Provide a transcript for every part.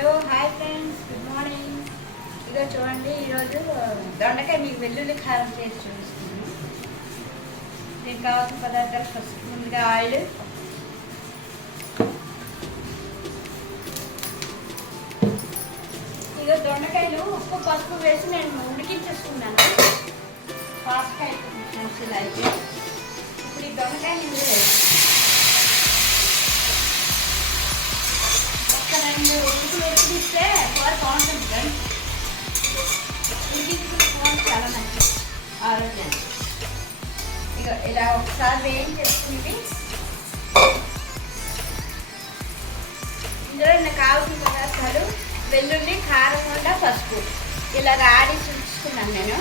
Hello hi friends, good morning. ఇదో చూడండి, ఈరోజు దొండకాయ మీకు వెల్లుల్లి కారం చేసి చూపిస్తున్నాను. దీనికి కావాల్సిన పదార్థాలు ఫస్ట్ ముందుగా ఆయిల్, ఇదో దొండకాయలు ఉప్పు పసుపు వేసి నేను ఉడికించేసుకున్నాను. ఫాస్ట్గా అయిపోతుంది అయితే. ఇప్పుడు ఈ దొండకాయలు ఇందులో వేసి రెండు ఉడుకులు ఉడికిస్తే కూర బాగుంటుంది ఫ్రెండ్స్. ఉడికించుకున్న కూర చాలా మంచిది ఆరోగ్యానికి. ఇక ఇలా ఒకసారి వేయించేసుకుంటే ఇందులో నాకు కావాల్సిన పదార్థాలు వెల్లుల్లి, కారం, పసుపు ఇలాగ ఆడిసి ఉంచుకున్నాను నేను.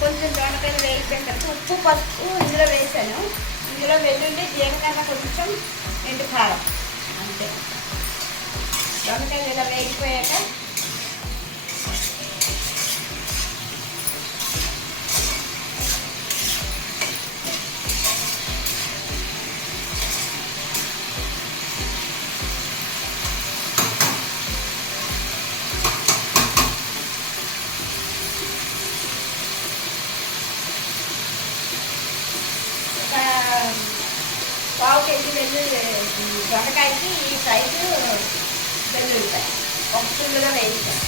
కొంచెం దొండకాయలు వేయిపోయిన తర్వాత ఉప్పు పసుపు ఇందులో వేసాను. ఇందులో వెల్లుల్లి, జీలకర్ర, కొంచెం ఎండు కారం అంతే. దొండకాయలు ఇలా వేగిపోయాక పావు కేజీ వెల్లుల్లి, దొండకాయకి ఈ సైజు వెల్లుల్లిపాయ ఒక కిలోలో వేయించాను.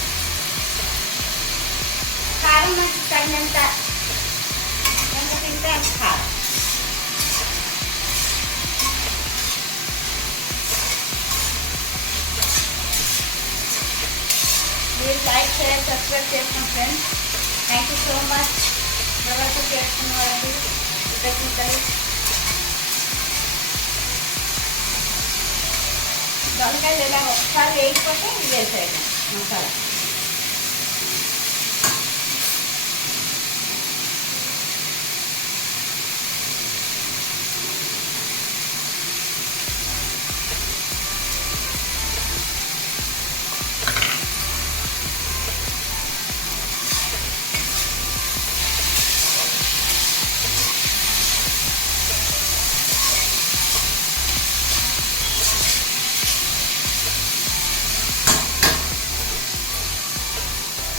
కారం మనకి తగినంత, ఎంత తింటే అంత కారం. మీరు లైక్ షేర్ సబ్స్క్రైబ్ చేస్తాం friends. Thank you so much. ఎవరికి చేసుకున్న వాళ్ళకి కృతజ్ఞతలు. దొండకాయలు ఇలా ఒకసారి వేయకపోతే ఇది వేసేయడం మసాలా.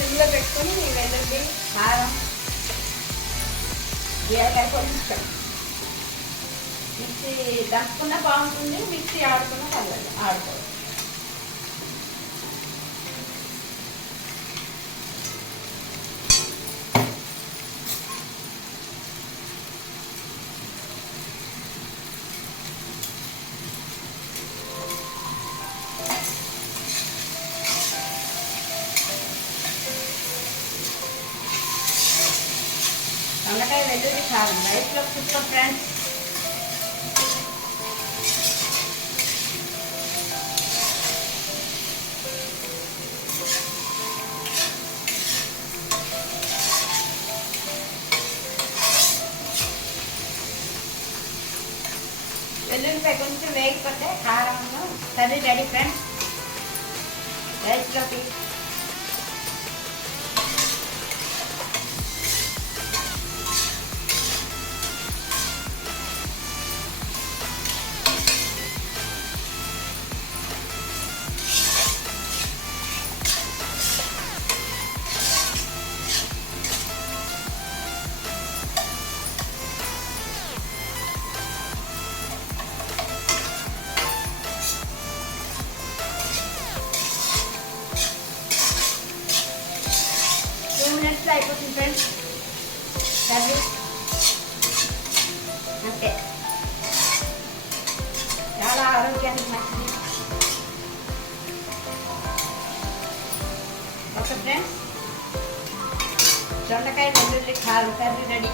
సిమ్లో పెట్టుకొని వెల్లుల్లి, కారం, జీలకర్ర కొంచెం మిక్సీ దంపుకున్నా బాగుంటుంది, మిక్సీ ఆడుకున్నా పర్లేదు, ఆడుకోవచ్చు. దొండకాయ వెల్లుల్లి కారం రైస్లో సూపర్ ఫ్రెండ్స్. వెల్లుల్లిపాయ కొంచెం వేయకపోతే కారం కర్రీ రెడీ ఫ్రెండ్స్. రైస్లోకి అయిపోతుంది ఫ్రెండ్స్ కర్రీ అంతే. చాలా ఆరోగ్యానికి మంచిది. ఓకే ఫ్రెండ్స్, దొండకాయ వెల్లుల్లి కారం కర్రీ రెడీ.